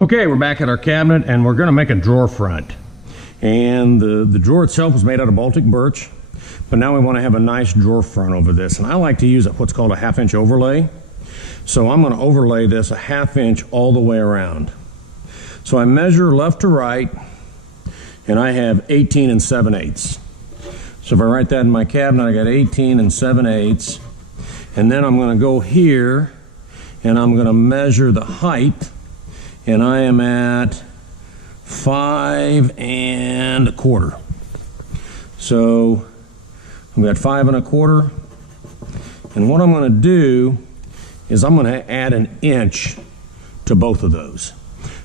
Okay, we're back at our cabinet and we're going to make a drawer front. And the drawer itself was made out of Baltic birch, but now we want to have a nice drawer front over this. And I like to use what's called a 1/2 inch overlay. So I'm going to overlay this a 1/2 inch all the way around. So I measure left to right and I have 18 7/8. So if I write that in my cabinet, I got 18 7/8. And then I'm going to go here and I'm going to measure the height. And I am at 5 1/4. So I've got 5 1/4. And what I'm going to do is I'm going to add an inch to both of those.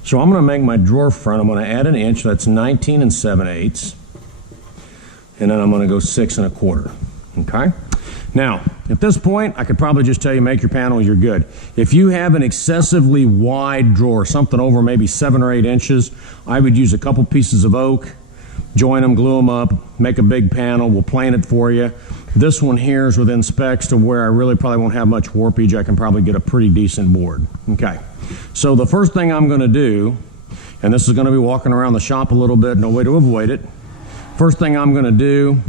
So I'm going to make my drawer front. I'm going to add an inch. That's 19 7/8. And then I'm going to go 6 1/4. Okay? Now, at this point, I could probably just tell you, make your panel, you're good. If you have an excessively wide drawer, something over maybe 7 or 8 inches, I would use a couple pieces of oak, join them, glue them up, make a big panel, we'll plane it for you. This one here is within specs to where I really probably won't have much warpage. I can probably get a pretty decent board. Okay, so the first thing I'm going to do, and this is going to be walking around the shop a little bit, no way to avoid it. First thing I'm going to do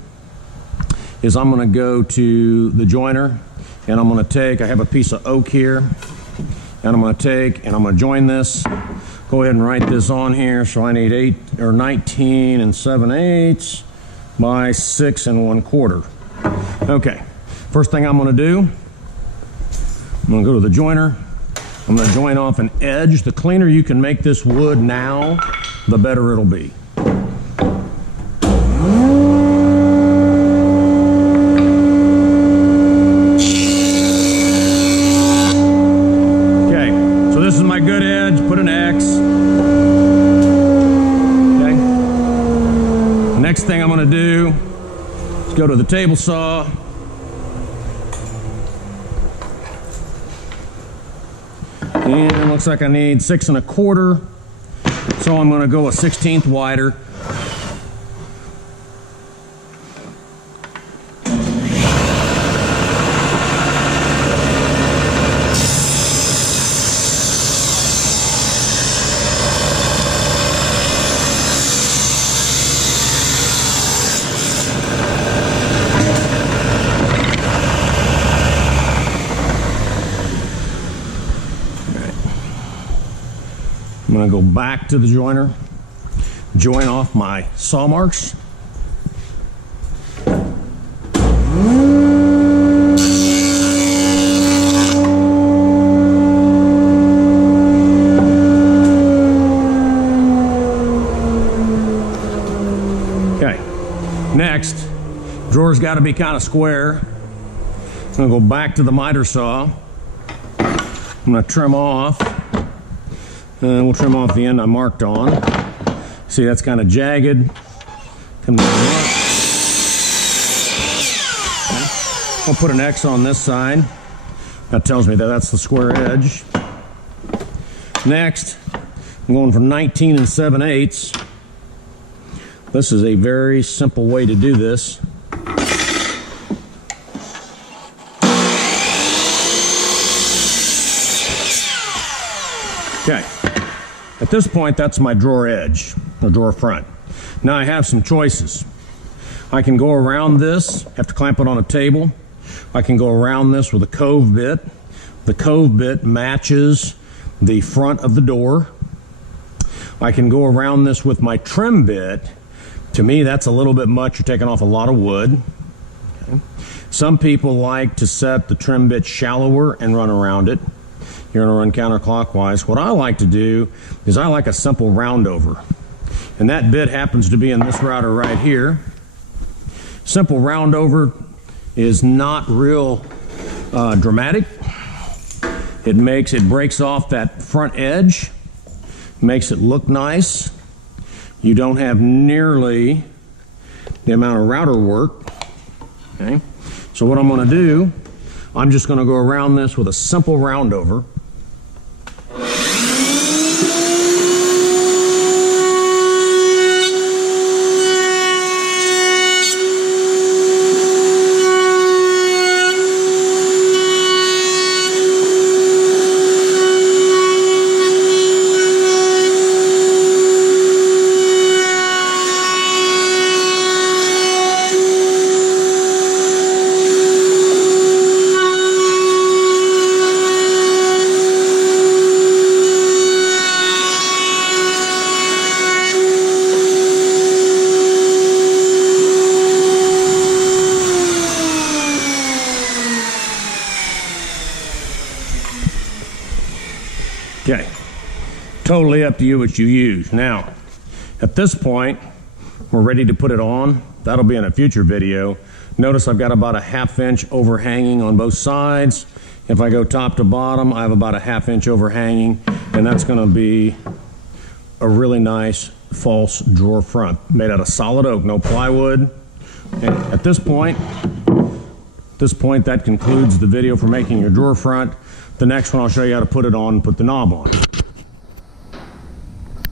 is I'm going to go to the joiner and I'm going to take, I have a piece of oak here, and I'm going to take and I'm going to join this. Go ahead and write this on here. So I need 19 7/8 by 6 1/4. Okay, first thing I'm going to do, I'm going to go to the joiner. I'm going to join off an edge. The cleaner you can make this wood now, the better it'll be. Next thing I'm going to do is go to the table saw. And it looks like I need 6 1/4. So I'm going to go a 1/16 wider. I'm going to go back to the joiner, join off my saw marks. Okay, next, drawer's got to be kind of square. I'm going to go back to the miter saw. I'm going to trim off. And we'll trim off the end I marked on. See, that's kind of jagged. Come down here. Okay. I'll put an X on this side. That tells me that that's the square edge. Next, I'm going from 19 7/8. This is a very simple way to do this. Okay. At this point, that's my drawer edge, or drawer front. Now I have some choices. I can go around this, have to clamp it on a table. I can go around this with a cove bit. The cove bit matches the front of the door. I can go around this with my trim bit. To me, that's a little bit much. You're taking off a lot of wood. Okay. Some people like to set the trim bit shallower and run around it. You're going to run counterclockwise. What I like to do is I like a simple round over. And that bit happens to be in this router right here. Simple round over is not real dramatic. It breaks off that front edge, makes it look nice. You don't have nearly the amount of router work. Okay. So what I'm going to do, I'm just going to go around this with a simple round over. Totally up to you what you use. Now, at this point, we're ready to put it on. That'll be in a future video. Notice I've got about a 1/2 inch overhanging on both sides. If I go top to bottom, I have about a 1/2 inch overhanging, and that's going to be a really nice false drawer front made out of solid oak, no plywood. And at this point, that concludes the video for making your drawer front. The next one, I'll show you how to put it on and put the knob on.